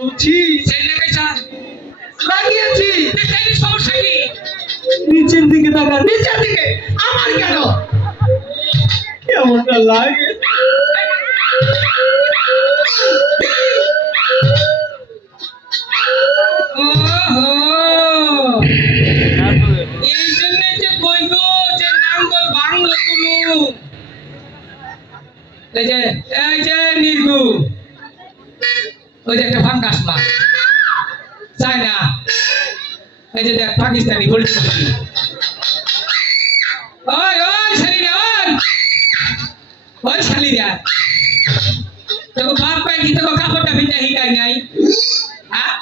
বলছি সেই জায়গায় যা লাগিয়েছি। এই সমস্যা কি? নিচের দিকে তাকা, নিচের দিকে। আমার কেন কেমনটা লাগে? এই জন্য যে কইব যে নাঙ্গল বাংলো কোনো এই যে নির্গু ওই যে একটা ফাঙ্গাস মাছ চাই না। এই যে দেখ পাকিস্তানি বলছি ওই ওই শালিরা ওই শালিরা তোকে বাপ পাই কি তোকে কাপড়টা ভিজা হিকাই নাই? হ্যাঁ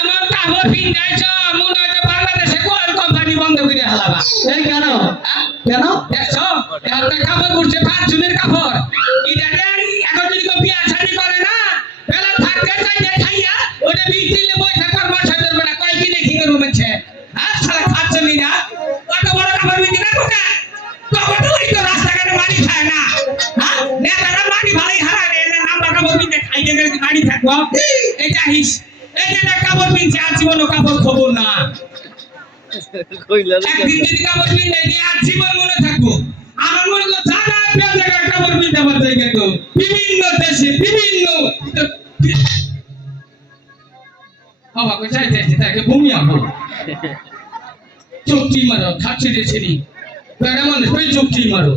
এমন কাপড় ভিজাইছ মনে হয় বাংলাদেশে কোন কোম্পানি বন্ধ করে হালাবা। এই কেন হ্যাঁ কেন? দেখছো একটা কাপড় পরছে 5 জনের কাপড়। এটা এখন যদি কেউ বিয়া শাদি করে না বেলা থাকতে চাইলে খাইয়া ওটা বিক্রিলে বই থাকার বসা ধরবে না কয়েকদিন কি করবো বলছে। হ্যাঁ সারা খাচ্ছ না কত বড় কাপড় বিক্রি না কোথা কত তো রাস্তাঘাটে মানি খায় না। হ্যাঁ নেতারা মানি ভালোই হারাবে না নাম্বার কাপড় বিক্রি খাইতে গেলে মানি থাকবো। এটা হিস এই যে কাপড় কিনছে আর জীবন কাপড় খবর না একদিন যদি কাপড় কিনলে আর জীবন মনে থাকবো। আমার মনে তো জানা জায়গায় কাপড় কিনতে পারতে গেত বিভিন্ন দেশে বিভিন্ন বাবা কোথায় যাচ্ছে তাকে ভূমি আবো চোখটি মারো খাচ্ছি রেছিনি বেড়া মানুষ ওই চোখটি মারো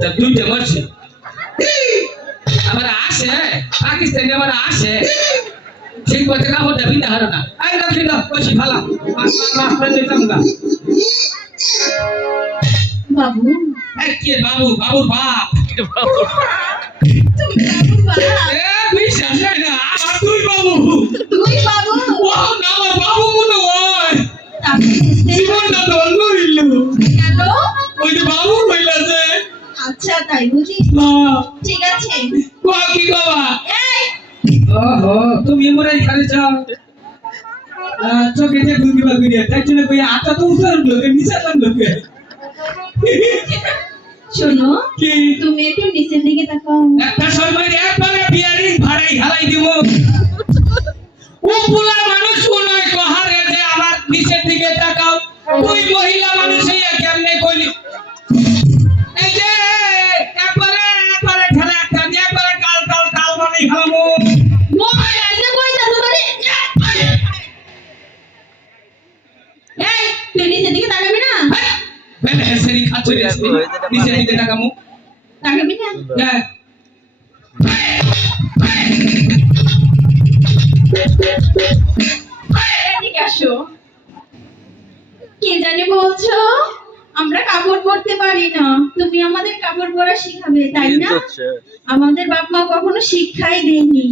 তা দুইটা মারছে আবার আসে পাকিস্তানি আবার আসে ঠিক মতো কাপড়টা বিনা হারো না আই না ছিল বসি ফালা বাবু এই কে বাবু বাবুর বাপ তুমি বাবুর বাবা? এ বিশ্বাস হয় না আমার তুই বাবু তুই বাবু? ও না আমার বাবু মনে হয় তাকে বুঝতে জীবনটা ধন্য হইল কেন? ওই যে বাবু হইলাছে আচ্ছা তাই বুঝি হ্যাঁ ঠিক আছে। কোয়া কি বাবা এই ওহো তুমি মরে এখানে যাও চোখে দেখুন কি বাগুরি তাই জন্য কই আটা তো উঠার লোকে নিচে টান লোকে শোনো কি তুমি একটু নিচের দিকে তাকাও। একটা সময় একবারে বিয়ারিং ভাড়াই হারাই দিব ও পোলা মানুষ নয় কহারে যে আমার নিচের দিকে তাকাও তুই মহিলা মানুষ হইয়া কেমনে কইলি এই যে একবারে ঠেলা একটা যে একবারে কাল বানাই খাবো মই আইতে কই যাচ্ছ তোরে? এই তুই নিচের দিকে তাকাবি না? বেলে হেসেরি খাচ্ছরি আসবি নিচের দিকে তাকামু তাকাবি না? হ্যাঁ এদিকে আসো। কে জানি বলছো আমরা কাপড় পরতে পারি না, তুমি আমাদের কাপড় পরা শিখাবে তাই না? আমাদের বাপ মা কখনো শিক্ষাই দেয়নি।